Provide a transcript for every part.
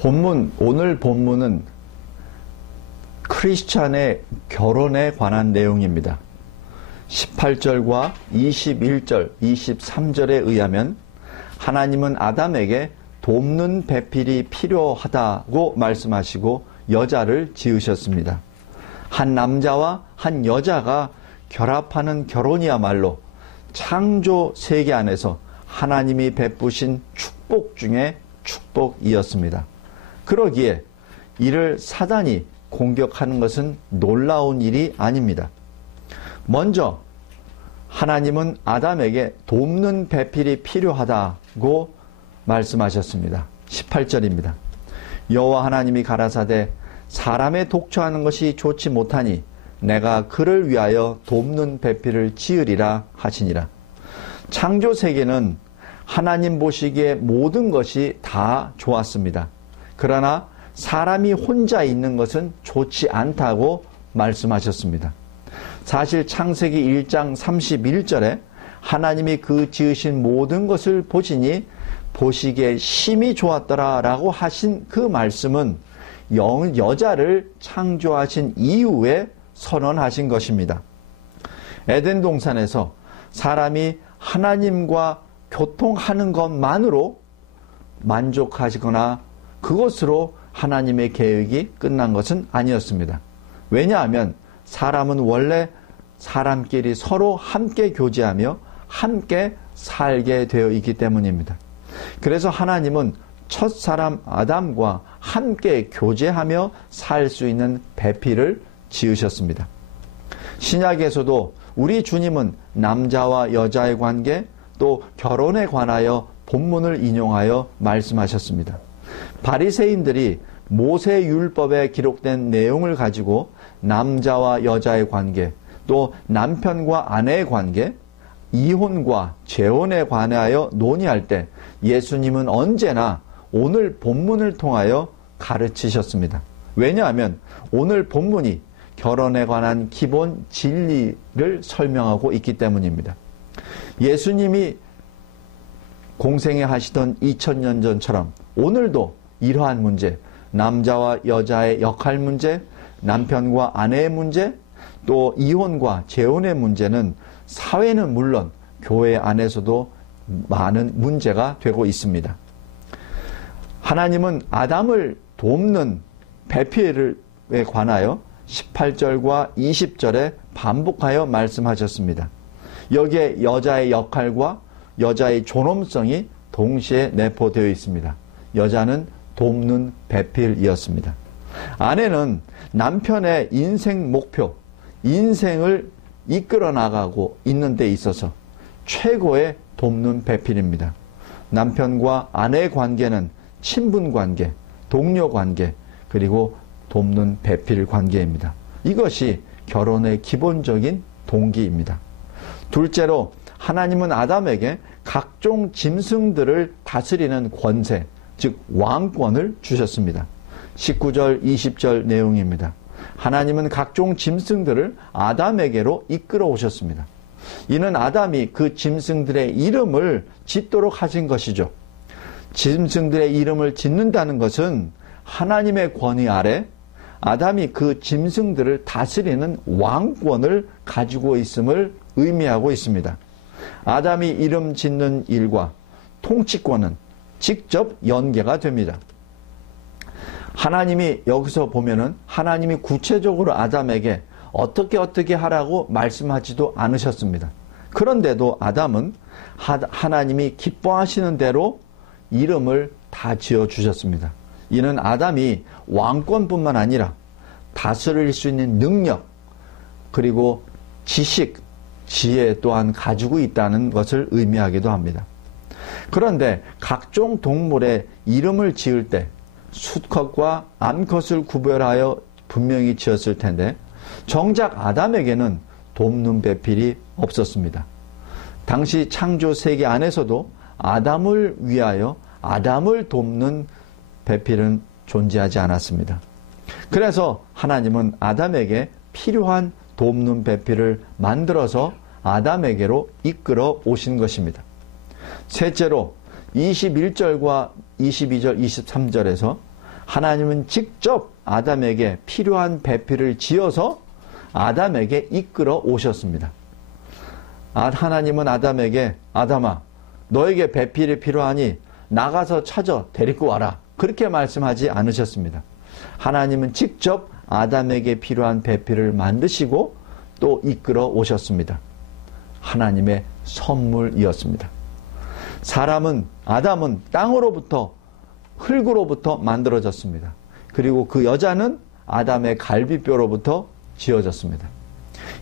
오늘 본문은 크리스찬의 결혼에 관한 내용입니다. 18절과 21절, 23절에 의하면 하나님은 아담에게 돕는 배필이 필요하다고 말씀하시고 여자를 지으셨습니다. 한 남자와 한 여자가 결합하는 결혼이야말로 창조 세계 안에서 하나님이 베푸신 축복 중에 축복이었습니다. 그러기에 이를 사단이 공격하는 것은 놀라운 일이 아닙니다. 먼저 하나님은 아담에게 돕는 배필이 필요하다고 말씀하셨습니다. 18절입니다. 여호와 하나님이 가라사대 사람의 독처하는 것이 좋지 못하니 내가 그를 위하여 돕는 배필을 지으리라 하시니라. 창조 세계는 하나님 보시기에 모든 것이 다 좋았습니다. 그러나 사람이 혼자 있는 것은 좋지 않다고 말씀하셨습니다. 사실 창세기 1장 31절에 하나님이 그 지으신 모든 것을 보시니 보시기에 심히 좋았더라 라고 하신 그 말씀은 여자를 창조하신 이후에 선언하신 것입니다. 에덴 동산에서 사람이 하나님과 교통하는 것만으로 만족하시거나 그것으로 하나님의 계획이 끝난 것은 아니었습니다. 왜냐하면 사람은 원래 사람끼리 서로 함께 교제하며 함께 살게 되어 있기 때문입니다. 그래서 하나님은 첫 사람 아담과 함께 교제하며 살 수 있는 배필을 지으셨습니다. 신약에서도 우리 주님은 남자와 여자의 관계 또 결혼에 관하여 본문을 인용하여 말씀하셨습니다. 바리새인들이 모세 율법에 기록된 내용을 가지고 남자와 여자의 관계 또 남편과 아내의 관계 이혼과 재혼에 관하여 논의할 때 예수님은 언제나 오늘 본문을 통하여 가르치셨습니다. 왜냐하면 오늘 본문이 결혼에 관한 기본 진리를 설명하고 있기 때문입니다. 예수님이 공생에 하시던 2000년 전처럼 오늘도 이러한 문제, 남자와 여자의 역할 문제, 남편과 아내의 문제, 또 이혼과 재혼의 문제는 사회는 물론 교회 안에서도 많은 문제가 되고 있습니다. 하나님은 아담을 돕는 배필에 관하여 18절과 20절에 반복하여 말씀하셨습니다. 여기에 여자의 역할과 여자의 존엄성이 동시에 내포되어 있습니다. 여자는 돕는 배필이었습니다. 아내는 남편의 인생 목표, 인생을 이끌어 나가고 있는 데 있어서 최고의 돕는 배필입니다. 남편과 아내의 관계는 친분 관계, 동료 관계, 그리고 돕는 배필 관계입니다. 이것이 결혼의 기본적인 동기입니다. 둘째로 하나님은 아담에게 각종 짐승들을 다스리는 권세, 즉 왕권을 주셨습니다. 19절, 20절 내용입니다. 하나님은 각종 짐승들을 아담에게로 이끌어 오셨습니다. 이는 아담이 그 짐승들의 이름을 짓도록 하신 것이죠. 짐승들의 이름을 짓는다는 것은 하나님의 권위 아래 아담이 그 짐승들을 다스리는 왕권을 가지고 있음을 의미하고 있습니다. 아담이 이름 짓는 일과 통치권은 직접 연계가 됩니다. 하나님이 여기서 보면은 하나님이 구체적으로 아담에게 어떻게 하라고 말씀하지도 않으셨습니다. 그런데도 아담은 하나님이 기뻐하시는 대로 이름을 다 지어주셨습니다. 이는 아담이 왕권뿐만 아니라 다스릴 수 있는 능력 그리고 지식, 지혜 또한 가지고 있다는 것을 의미하기도 합니다. 그런데 각종 동물의 이름을 지을 때 수컷과 암컷을 구별하여 분명히 지었을 텐데 정작 아담에게는 돕는 배필이 없었습니다. 당시 창조 세계 안에서도 아담을 위하여 아담을 돕는 배필은 존재하지 않았습니다. 그래서 하나님은 아담에게 필요한 돕는 배필을 만들어서 아담에게로 이끌어 오신 것입니다. 셋째로 21절과 22절, 23절에서 하나님은 직접 아담에게 필요한 배필을 지어서 아담에게 이끌어 오셨습니다. 하나님은 아담에게 아담아 너에게 배필이 필요하니 나가서 찾아 데리고 와라. 그렇게 말씀하지 않으셨습니다. 하나님은 직접 아담에게 필요한 배필을 만드시고 또 이끌어 오셨습니다. 하나님의 선물이었습니다. 아담은 땅으로부터 흙으로부터 만들어졌습니다. 그리고 그 여자는 아담의 갈비뼈로부터 지어졌습니다.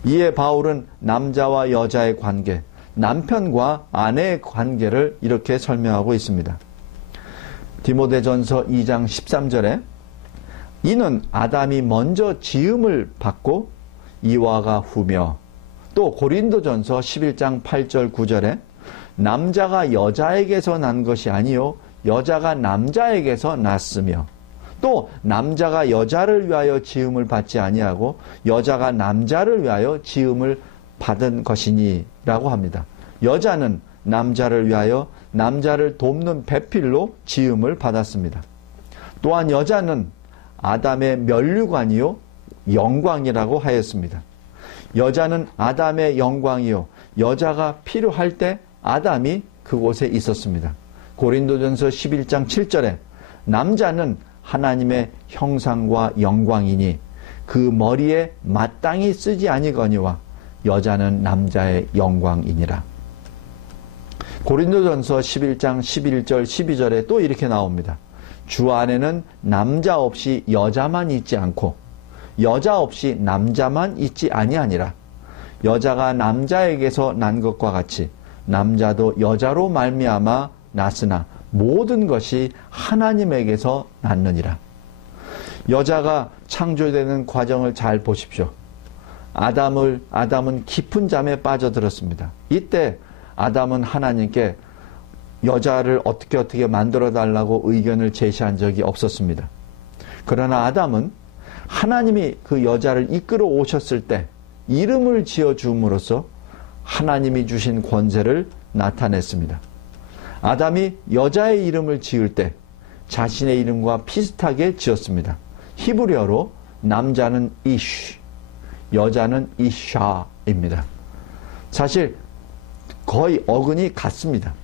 이에 바울은 남자와 여자의 관계, 남편과 아내의 관계를 이렇게 설명하고 있습니다. 디모데전서 2장 13절에 이는 아담이 먼저 지음을 받고 이와가 후며, 또 고린도전서 11장 8절 9절에 남자가 여자에게서 난 것이 아니요 여자가 남자에게서 났으며, 또 남자가 여자를 위하여 지음을 받지 아니하고 여자가 남자를 위하여 지음을 받은 것이니 라고 합니다. 여자는 남자를 위하여 남자를 돕는 배필로 지음을 받았습니다. 또한 여자는 아담의 면류관이요 영광이라고 하였습니다. 여자는 아담의 영광이요 여자가 필요할 때 아담이 그곳에 있었습니다. 고린도전서 11장 7절에 남자는 하나님의 형상과 영광이니 그 머리에 마땅히 쓰지 아니거니와 여자는 남자의 영광이니라. 고린도전서 11장 11절 12절에 또 이렇게 나옵니다. 주 안에는 남자 없이 여자만 있지 않고 여자 없이 남자만 있지 아니하니라. 여자가 남자에게서 난 것과 같이 남자도 여자로 말미암아 났으나 모든 것이 하나님에게서 났느니라. 여자가 창조되는 과정을 잘 보십시오. 아담은 깊은 잠에 빠져들었습니다. 이때 아담은 하나님께 여자를 어떻게 만들어 달라고 의견을 제시한 적이 없었습니다. 그러나 아담은 하나님이 그 여자를 이끌어 오셨을 때 이름을 지어 줌으로써 하나님이 주신 권세를 나타냈습니다. 아담이 여자의 이름을 지을 때 자신의 이름과 비슷하게 지었습니다. 히브리어로 남자는 이쉬, 여자는 이샤입니다. 사실 거의 어근이 같습니다.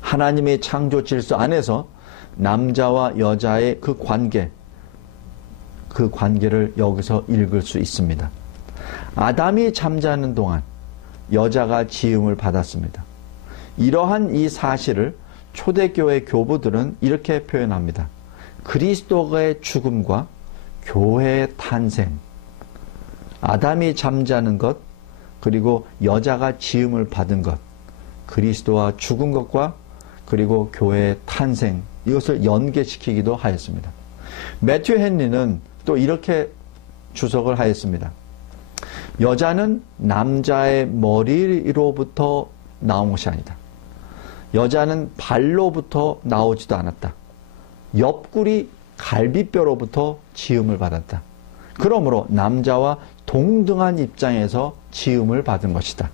하나님의 창조 질서 안에서 남자와 여자의 그 관계를 여기서 읽을 수 있습니다. 아담이 잠자는 동안 여자가 지음을 받았습니다. 이러한 이 사실을 초대교회 교부들은 이렇게 표현합니다. 그리스도의 죽음과 교회의 탄생, 아담이 잠자는 것, 그리고 여자가 지음을 받은 것, 그리스도와 죽은 것과 그리고 교회의 탄생, 이것을 연계시키기도 하였습니다. 매튜 헨리는 또 이렇게 주석을 하였습니다. 여자는 남자의 머리로부터 나온 것이 아니다. 여자는 발로부터 나오지도 않았다. 옆구리 갈비뼈로부터 지음을 받았다. 그러므로 남자와 동등한 입장에서 지음을 받은 것이다.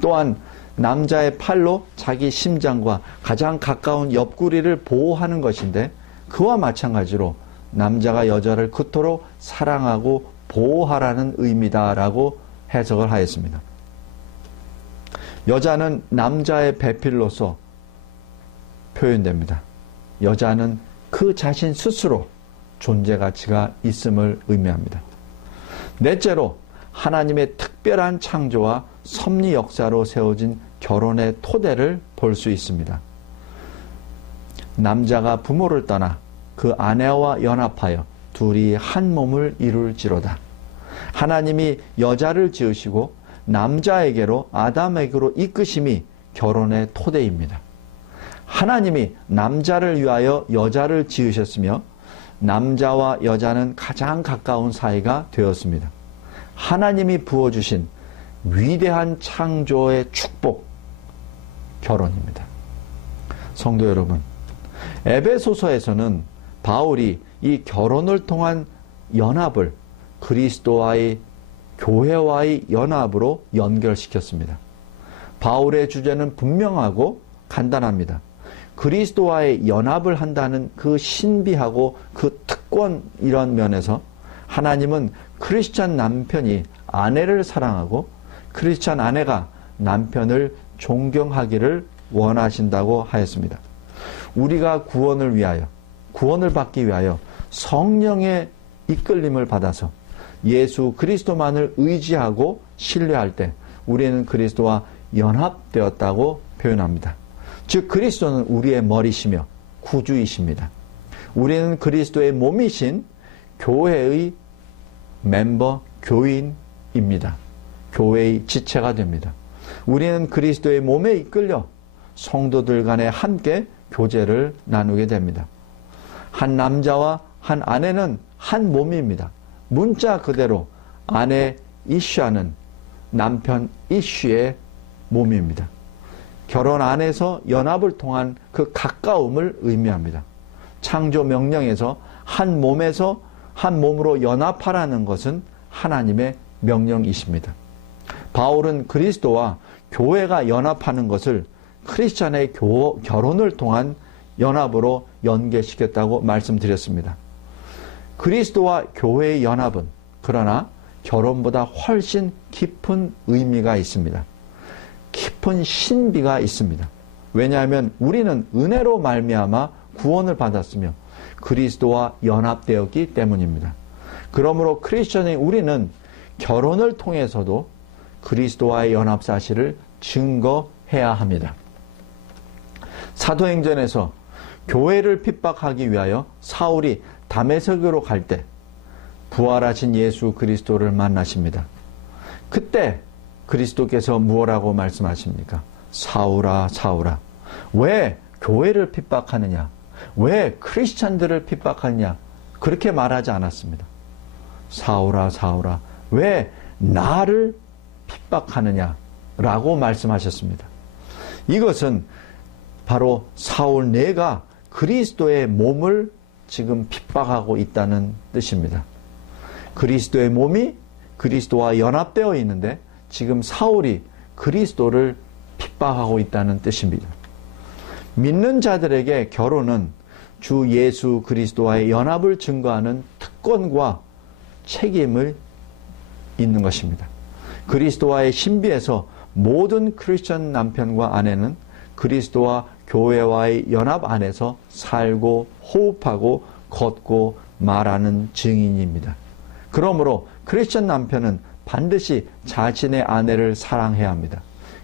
또한 남자의 팔로 자기 심장과 가장 가까운 옆구리를 보호하는 것인데 그와 마찬가지로 남자가 여자를 그토록 사랑하고 보호하라는 의미다라고 해석을 하였습니다. 여자는 남자의 배필로서 표현됩니다. 여자는 그 자신 스스로 존재 가치가 있음을 의미합니다. 넷째로 하나님의 특별한 창조와 섭리 역사로 세워진 결혼의 토대를 볼 수 있습니다. 남자가 부모를 떠나 그 아내와 연합하여 둘이 한 몸을 이룰지로다. 하나님이 여자를 지으시고 남자에게로 아담에게로 이끄심이 결혼의 토대입니다. 하나님이 남자를 위하여 여자를 지으셨으며 남자와 여자는 가장 가까운 사이가 되었습니다. 하나님이 부어주신 위대한 창조의 축복, 결혼입니다. 성도 여러분, 에베소서에서는 바울이 이 결혼을 통한 연합을 그리스도와의 교회와의 연합으로 연결시켰습니다. 바울의 주제는 분명하고 간단합니다. 그리스도와의 연합을 한다는 그 신비하고 그 특권, 이런 면에서 하나님은 크리스찬 남편이 아내를 사랑하고 크리스찬 아내가 남편을 존경하기를 원하신다고 하였습니다. 우리가 구원을 받기 위하여 성령의 이끌림을 받아서 예수 그리스도만을 의지하고 신뢰할 때 우리는 그리스도와 연합되었다고 표현합니다. 즉 그리스도는 우리의 머리시며 구주이십니다. 우리는 그리스도의 몸이신 교회의 멤버, 교인입니다. 교회의 지체가 됩니다. 우리는 그리스도의 몸에 이끌려 성도들 간에 함께 교제를 나누게 됩니다. 한 남자와 한 아내는 한 몸입니다. 문자 그대로 아내 이슈하는 남편 이슈의 몸입니다. 결혼 안에서 연합을 통한 그 가까움을 의미합니다. 창조 명령에서 한 몸에서 한 몸으로 연합하라는 것은 하나님의 명령이십니다. 바울은 그리스도와 교회가 연합하는 것을 크리스찬의 결혼을 통한 연합으로 연계시켰다고 말씀드렸습니다. 그리스도와 교회의 연합은 그러나 결혼보다 훨씬 깊은 의미가 있습니다. 깊은 신비가 있습니다. 왜냐하면 우리는 은혜로 말미암아 구원을 받았으며 그리스도와 연합되었기 때문입니다. 그러므로 크리스천의 우리는 결혼을 통해서도 그리스도와의 연합 사실을 증거해야 합니다. 사도행전에서 교회를 핍박하기 위하여 사울이 다메섹으로 갈 때 부활하신 예수 그리스도를 만나십니다. 그때 그리스도께서 무엇라고 말씀하십니까? 사울아, 사울아, 왜 교회를 핍박하느냐? 왜 크리스찬들을 핍박하느냐? 그렇게 말하지 않았습니다. 사울아, 사울아, 왜 나를 핍박하느냐? 라고 말씀하셨습니다. 이것은 바로 사울 내가 그리스도의 몸을 지금 핍박하고 있다는 뜻입니다. 그리스도의 몸이 그리스도와 연합되어 있는데 지금 사울이 그리스도를 핍박하고 있다는 뜻입니다. 믿는 자들에게 결혼은 주 예수 그리스도와의 연합을 증거하는 특권과 책임을 있는 것입니다. 그리스도와의 신비에서 모든 크리스천 남편과 아내는 그리스도와 교회와의 연합 안에서 살고 호흡하고 걷고 말하는 증인입니다. 그러므로 크리스천 남편은 반드시 자신의 아내를 사랑해야 합니다.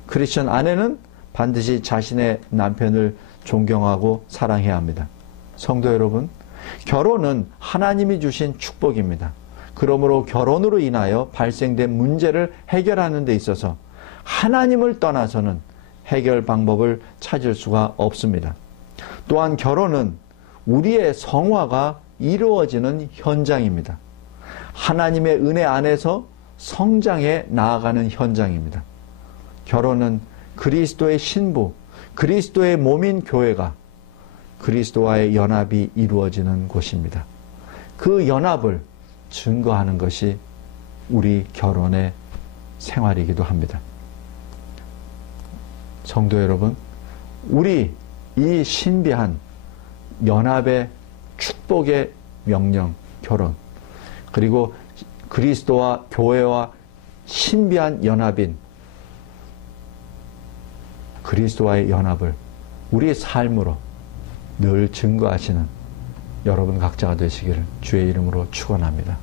크리스천 아내는 반드시 자신의 남편을 존경하고 사랑해야 합니다. 성도 여러분, 결혼은 하나님이 주신 축복입니다. 그러므로 결혼으로 인하여 발생된 문제를 해결하는 데 있어서 하나님을 떠나서는 해결 방법을 찾을 수가 없습니다. 또한 결혼은 우리의 성화가 이루어지는 현장입니다. 하나님의 은혜 안에서 성장해 나아가는 현장입니다. 결혼은 그리스도의 신부, 그리스도의 몸인 교회가 그리스도와의 연합이 이루어지는 곳입니다. 그 연합을 증거하는 것이 우리 결혼의 생활이기도 합니다. 성도 여러분, 우리 이 신비한 연합의 축복의 명령, 결혼, 그리고 그리스도와 교회와 신비한 연합인 그리스도와의 연합을 우리의 삶으로 늘 증거하시는 여러분 각자가 되시기를 주의 이름으로 축원합니다.